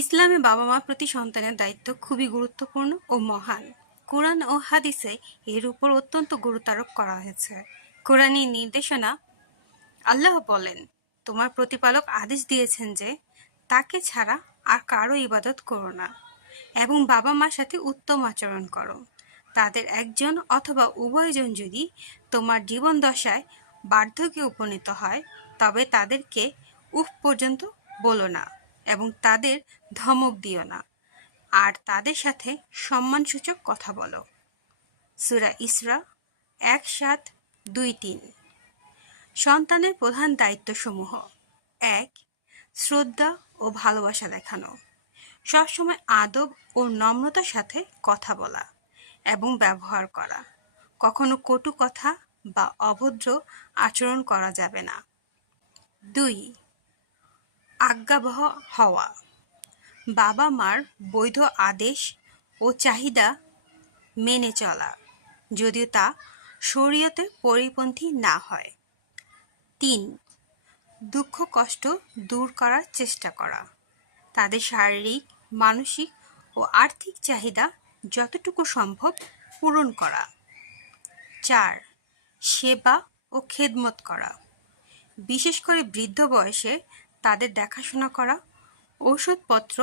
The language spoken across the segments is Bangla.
ইসলামে বাবা মা প্রতি সন্তানের দায়িত্ব খুবই গুরুত্বপূর্ণ ও মহান। কোরআন ও হাদিসে এর উপর অত্যন্ত গুরুত্ব আরোপ করা হয়েছে। কোরআনী নির্দেশনা আল্লাহ বলেন, তোমার প্রতিপালক আদেশ দিয়েছেন যে তাকে ছাড়া আর কারো ইবাদত করো না এবং বাবা মার সাথে উত্তম আচরণ করো। তাদের একজন অথবা উভয়জন যদি তোমার জীবন দশায় বার্ধক্যে উপনীত হয় তবে তাদেরকে উফ পর্যন্ত বলো না এবং তাদের ধমক দিও না, আর তাদের সাথে সম্মানসূচক কথা বলো। সূরা ইসরা ১:৭-২-৩। সন্তানের প্রধান দায়িত্বসমূহ: ১. শ্রদ্ধা ও ভালোবাসা দেখানো। সবসময় আদব ও নম্রতার সাথে কথা বলা এবং ব্যবহার করা। কখনো কটু কথা বা অভদ্র আচরণ করা যাবে না। ২. আজ্ঞাবহ হওয়া। বাবা মার বৈধ আদেশ ও চাহিদা মেনে চলা, যদিও তা শরীয়তের পরিপন্থী না হয়। ৩. দুঃখ কষ্ট দূর করার চেষ্টা করা। তাদের শারীরিক, মানসিক ও আর্থিক চাহিদা যতটুকু সম্ভব পূরণ করা। ৪. সেবা ও খেদমত করা। বিশেষ করে বৃদ্ধ বয়সে তাদের দেখাশোনা করা, ঔষধপত্র,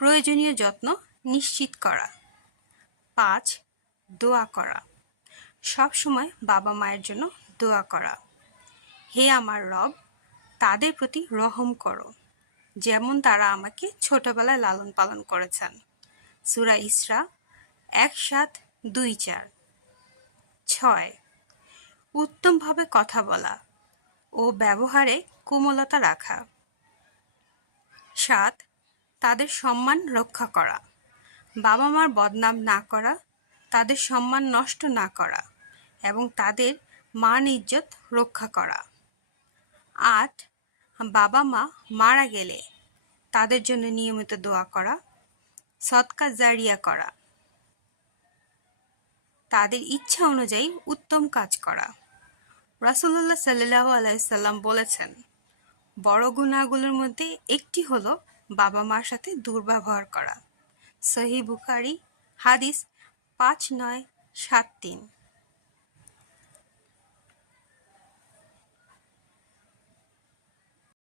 প্রয়োজনীয় যত্ন নিশ্চিত করা। ৫. দোয়া করা। সব সময় বাবা মায়ের জন্য দোয়া করা। হে আমার রব, তাদের প্রতি রহম করো, যেমন তারা আমাকে ছোটবেলায় লালন পালন করেছেন। সূরা ইসরা ১:৭-২-৪। ৬. উত্তমভাবে কথা বলা ও ব্যবহারে কোমলতা রাখা। ৭. তাদের সম্মান রক্ষা করা। বাবা মার বদনাম না করা, তাদের সম্মান নষ্ট না করা এবং তাদের মান ইজ্জত রক্ষা করা। ৮. বাবা মা মারা গেলে তাদের জন্য নিয়মিত দোয়া করা, সদকা জারিয়া করা, তাদের ইচ্ছা অনুযায়ী উত্তম কাজ করা। রাসূলুল্লাহ সাল্লাল্লাহু আলাইহি সাল্লাম বলেছেন, বড় গুনাহগুলোর মধ্যে একটি হলো বাবা মার সাথে দুর্ব্যবহার করা। সহিহ বুখারী হাদিস ৫৯৭৩।